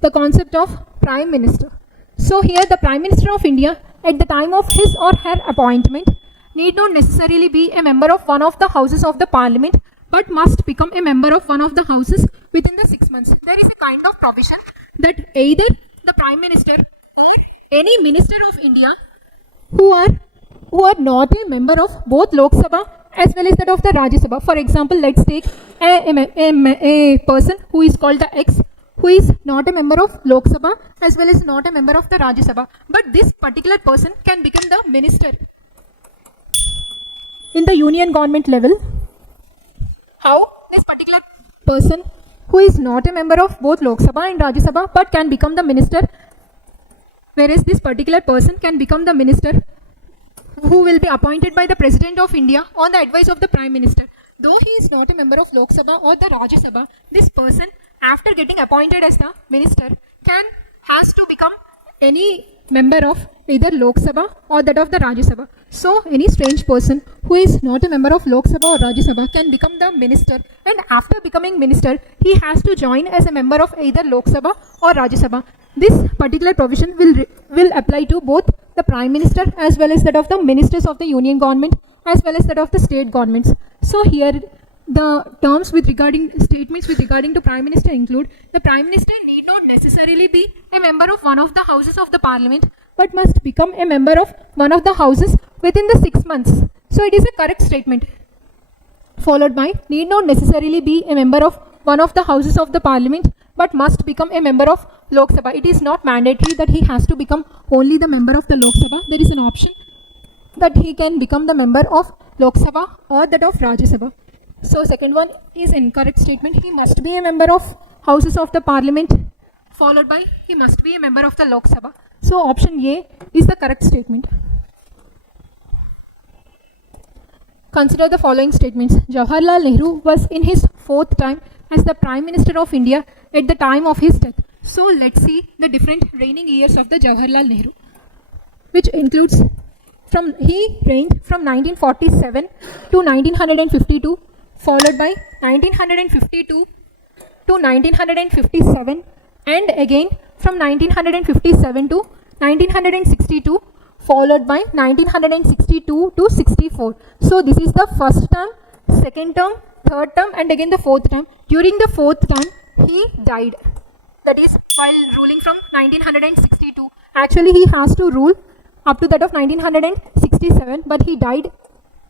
the concept of Prime Minister. So here the Prime Minister of India at the time of his or her appointment need not necessarily be a member of one of the houses of the Parliament, but must become a member of one of the houses within the 6 months. There is a kind of provision that either the Prime Minister or any Minister of India who are not a member of both Lok Sabha as well as that of the Rajya Sabha. For example, let's take a person who is called the X, who is not a member of Lok Sabha as well as not a member of the Rajya Sabha. But this particular person can become the minister in the union government level. How? This particular person who is not a member of both Lok Sabha and Rajya Sabha but can become the minister, whereas this particular person can become the minister who will be appointed by the President of India on the advice of the Prime Minister. Though he is not a member of Lok Sabha or the Rajya Sabha, this person, after getting appointed as the minister, has to become any member of either Lok Sabha or that of the Rajya Sabha. So any strange person who is not a member of Lok Sabha or Rajya Sabha can become the minister, and after becoming minister, he has to join as a member of either Lok Sabha or Rajya Sabha. This particular provision will apply to both the Prime Minister as well as that of the ministers of the union government as well as that of the state governments. So here the terms with regarding statements with regarding to Prime Minister include: the Prime Minister need not necessarily be a member of one of the houses of the Parliament, but must become a member of one of the houses within the 6 months. So it is a correct statement. Followed by: need not necessarily be a member of one of the houses of the Parliament, but must become a member of Lok Sabha. It is not mandatory that he has to become only the member of the Lok Sabha. There is an option that he can become the member of Lok Sabha or that of Rajya Sabha. So second one is incorrect statement. He must be a member of houses of the Parliament, followed by he must be a member of the Lok Sabha. So option A is the correct statement. Consider the following statements. Jawaharlal Nehru was in his 4th time as the Prime Minister of India at the time of his death. So let's see the different reigning years of the Jawaharlal Nehru, which includes he reigned from 1947 to 1952, followed by 1952 to 1957, and again from 1957 to 1962, followed by 1962 to 64. So this is the first term, second term, third term, and again the 4th term. During the 4th term, he died. That is, while ruling from 1962. Actually, he has to rule up to that of 1967, but he died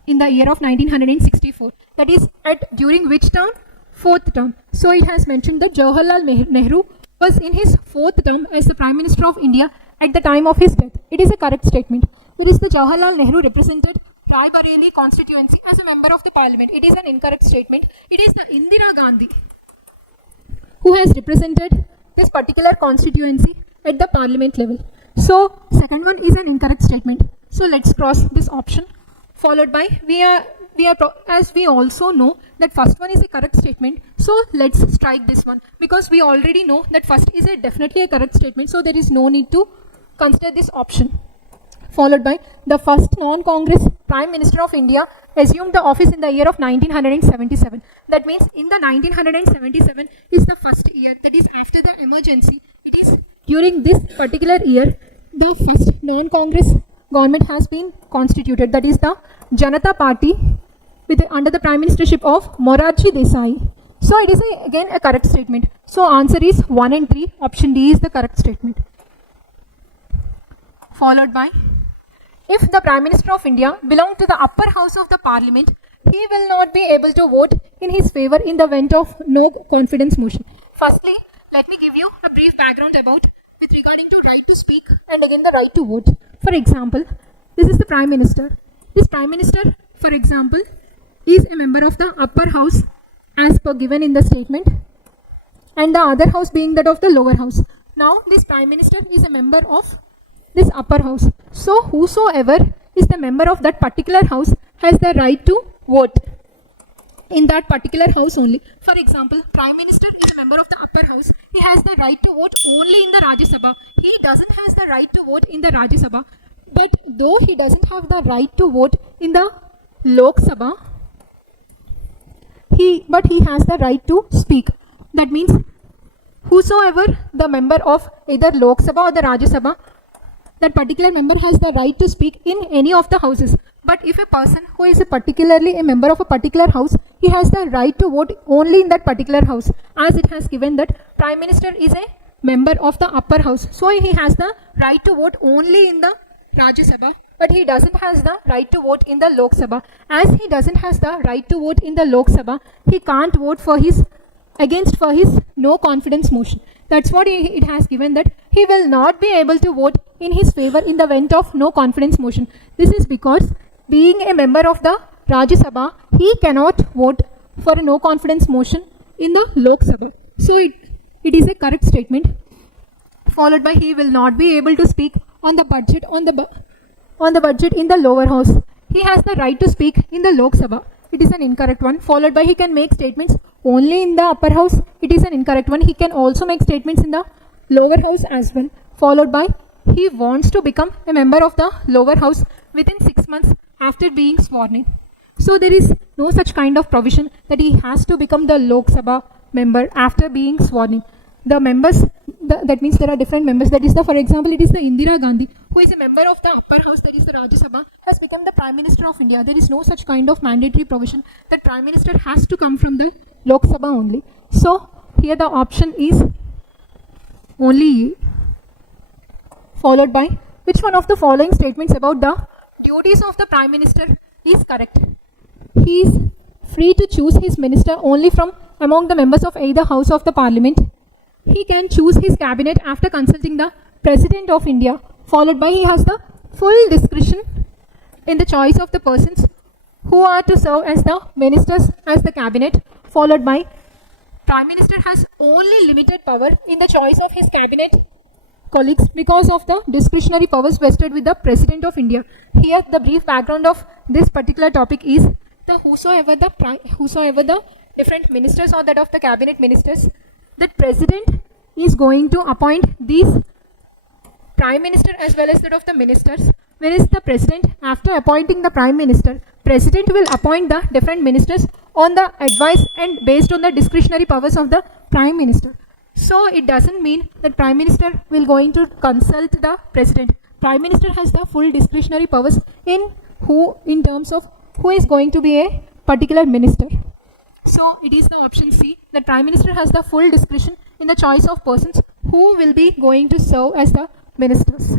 in the year of 1964. That is, during which term? 4th term. So it has mentioned that Jawaharlal Nehru was in his 4th term as the Prime Minister of India at the time of his death. It is a correct statement. There is the Jawaharlal Nehru represented Raebareli constituency as a member of the Parliament. It is an incorrect statement. It is the Indira Gandhi who has represented this particular constituency at the Parliament level. So second one is an incorrect statement. So let's cross this option. Followed by as we also know that first one is a correct statement. So let's strike this one because we already know that first is definitely a correct statement. So there is no need to consider this option. Followed by the first non-Congress Prime Minister of India assumed the office in the year of 1977. That means in the 1977 is the first year, that is after the emergency. It is during this particular year the first non-Congress government has been constituted. That is the Janata Party under the Prime Ministership of Morarji Desai. So it is again a correct statement. So answer is 1 and 3. Option D is the correct statement. Followed by: if the Prime Minister of India belonged to the upper house of the Parliament, he will not be able to vote in his favor in the event of no confidence motion. Firstly, let me give you a brief background about with regarding to right to speak and again the right to vote. For example, this is the Prime Minister. This Prime Minister, for example, is a member of the upper house as per given in the statement, and the other house being that of the lower house. Now this Prime Minister is a member of this upper house. So whosoever is the member of that particular house has the right to vote in that particular house only. For example, Prime Minister is a member of the upper house. He has the right to vote only in the Rajya Sabha. He doesn't have the right to vote in the Rajya Sabha. But though he doesn't have the right to vote in the Lok Sabha, but he has the right to speak. That means whosoever the member of either Lok Sabha or the Rajya Sabha, that particular member has the right to speak in any of the houses. But if a person who is particularly a member of a particular house, he has the right to vote only in that particular house, as it has given that Prime Minister is a member of the upper house. So he has the right to vote only in the Rajya Sabha, but he doesn't has the right to vote in the Lok Sabha. As he doesn't has the right to vote in the Lok Sabha, he can't vote for his no confidence motion. That's what it has given, that he will not be able to vote in his favor in the event of no confidence motion. This is because being a member of the Rajya Sabha, he cannot vote for a no confidence motion in the Lok Sabha. So it is a correct statement. Followed by he will not be able to speak on the budget on the budget in the lower house. He has the right to speak in the Lok Sabha. It is an incorrect one. Followed by he can make statements only in the upper house. It is an incorrect one. He can also make statements in the lower house as well. Followed by he wants to become a member of the lower house within 6 months after being sworn in. So there is no such kind of provision that he has to become the Lok Sabha member after being sworn in. The members, that means there are different members. That is for example, it is the Indira Gandhi, who is a member of the upper house, that is the Rajya Sabha, has become the Prime Minister of India. There is no such kind of mandatory provision that Prime Minister has to come from the Lok Sabha only. So here the option is only. Followed by which one of the following statements about the duties of the Prime Minister is correct? He is free to choose his minister only from among the members of either house of the Parliament. He can choose his cabinet after consulting the President of India. Followed by he has the full discretion in the choice of the persons who are to serve as the ministers as the cabinet. Followed by Prime Minister has only limited power in the choice of his cabinet colleagues because of the discretionary powers vested with the President of India. Here the brief background of this particular topic is the whosoever the different ministers or that of the cabinet ministers, that President is going to appoint these Prime Minister as well as that of the ministers, whereas the President, after appointing the Prime Minister, President will appoint the different ministers on the advice and based on the discretionary powers of the Prime Minister. So it doesn't mean that Prime Minister will going to consult the President. Prime Minister has the full discretionary powers in terms of who is going to be a particular minister. So it is the option C, that Prime Minister has the full discretion in the choice of persons who will be going to serve as the ministers.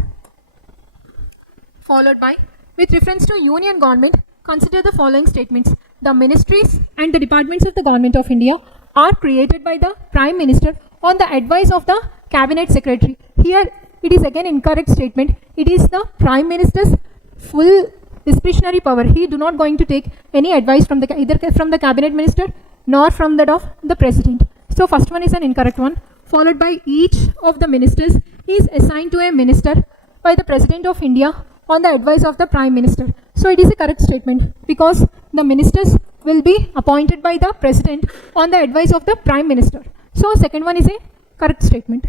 Followed by, with reference to Union Government, consider the following statements. The ministries and the departments of the Government of India are created by the Prime Minister on the advice of the Cabinet Secretary. Here it is again incorrect statement. It is the Prime Minister's full discretionary power. He do not going to take any advice from either from the Cabinet Minister nor from that of the President. So first one is an incorrect one. Followed by each of the ministers is assigned to a minister by the President of India on the advice of the Prime Minister. So it is a correct statement because the ministers will be appointed by the President on the advice of the Prime Minister. So second one is a correct statement.